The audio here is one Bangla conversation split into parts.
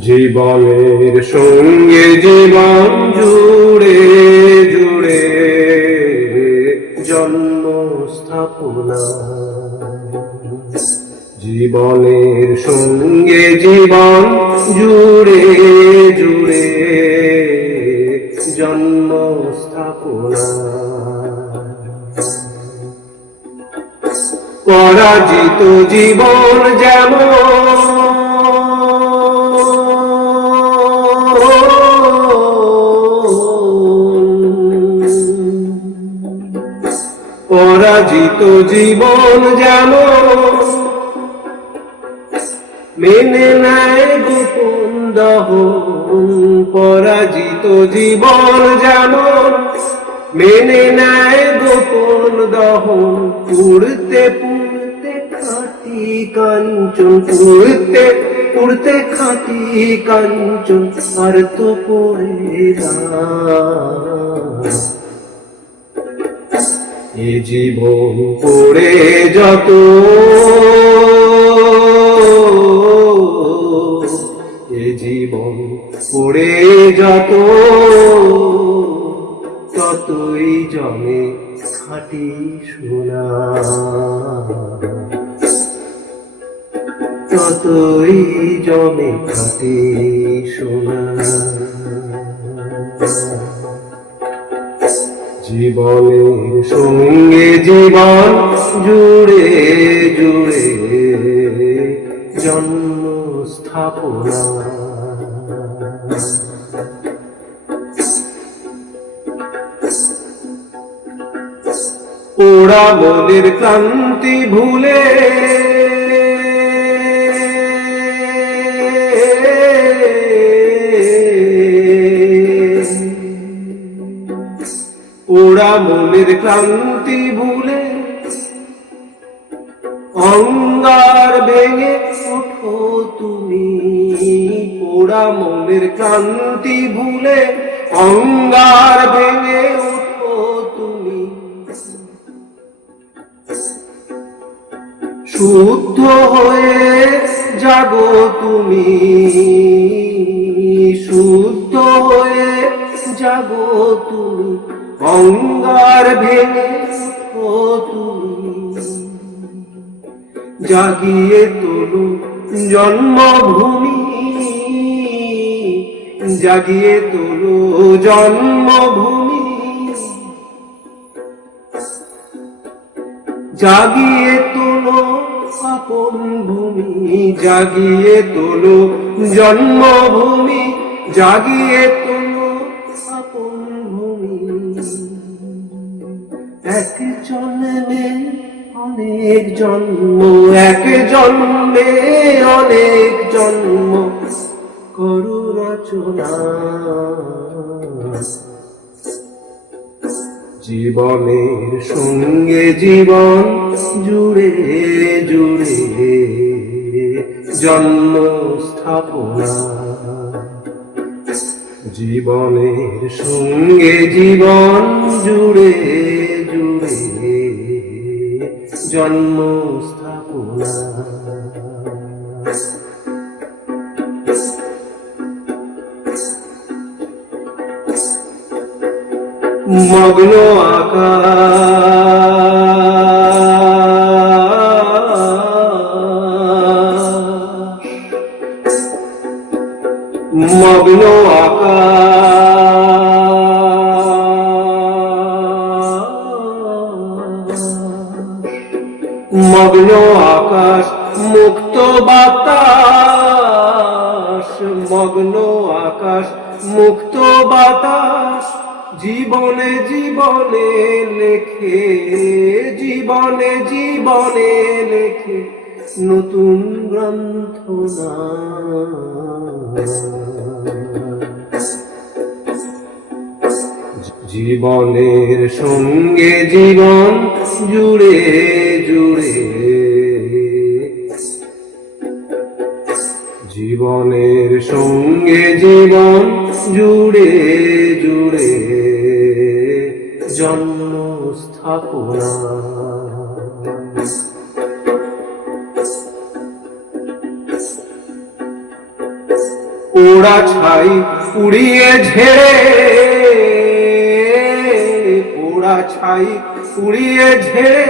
জীবনের সঙ্গে জীবন জুড়ে জুড়ে জন্ম স্থাপনা জীবনের সঙ্গে জীবন জুড়ে জুড়ে জন্ম স্থাপনা পরাজিত জীবন যেমন পরাজিত জীবন যেমন মেনে নেয় গোপন দহন, পরাজিত জীবন যেমন মেনে নেয় গোপন দহন পুড়তে পুড়তে খাটি কাঞ্চন পুড়তে পুড়তে খাটি কাঞ্চন, আর তো পড়ে না। এ জীবন পড়ে যত। এ জীবন পড়ে যত। ততই জমে খাটি সোনা। ততই জমে খাটি সোনা। জীবনের সঙ্গে জীবন জুড়ে জুড়ে জন্ম স্থাপনা ওরা মনের ক্লান্তি ভুলে মনের ক্লান্তি ভুলে অঙ্গার ভেঙে ওঠো তুমি। ওরা মনের ক্লান্তি ভুলে অঙ্গার ভেঙে ওঠো তুমি। শুদ্ধ হয়ে জাগো তুমি। শুদ্ধ হয়ে জাগো তুমি। অঙ্গার ভেঙে জাগিয়ে তোলো জন্মভূমি। জাগিয়ে তোলো জন্মভূমি। জাগিয়ে তোলো আপন ভূমি। জাগিয়ে তোলো জন্মভূমি। জাগিয়ে তোলো এক জন্মে অনেক জন্ম, এক জন্মে অনেক জন্ম। করু রচনা। জীবনের সঙ্গে জীবন জুড়ে জুড়ে জন্ম স্থাপনা জীবনের সঙ্গে জীবন জুড়ে জুড়ে জন্ম স্থাপনা। মগ্ন আকাশ। মগ্ন আকাশ। মগ্ন আকাশ, মুক্ত বাতাস। মগ্ন আকাশ, মুক্ত বাতাস। জীবনে জীবনে লেখে, জীবনে জীবনে লেখে নতুন গ্রন্থ জীবনের সঙ্গে জীবন জুড়ে জীবনের সঙ্গে জীবন জুড়ে জুড়ে। জন্ম স্থাপনা পোড়া ছাই উড়িয়ে ঝেড়ে। পোড়া ছাই উড়িয়ে ঝেড়ে।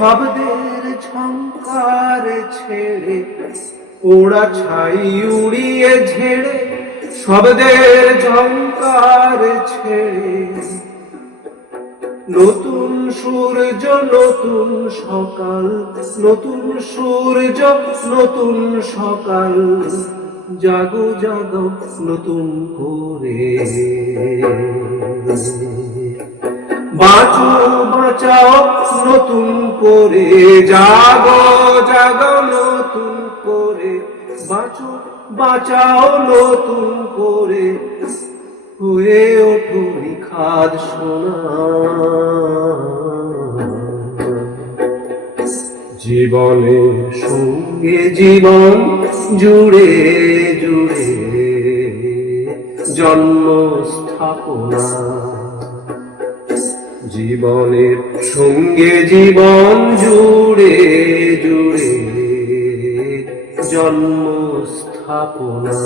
শব্দের ঝঙ্কার ছেড়ে পোড়া ছাই উড়িয়ে ঝেড়ে শব্দের ঝঙ্কার ছেড়ে। নতুন সূর্য, নতুন সকাল, নতুন সূর্য, নতুন সকাল, জাগো জাগো, নতুন করে। বাঁচো বাঁচাও, নতুন করে জাগো জাগো, নতুন করে। বাঁচো বাঁচাও, নতুন করে। হয়ে ওঠো নিখাদ সোনা। জীবনের সঙ্গে জীবন জুড়ে জুড়ে। জন্ম স্থাপনা জীবনের সঙ্গে জীবন জুড়ে জুড়ে জন্ম স্থাপনা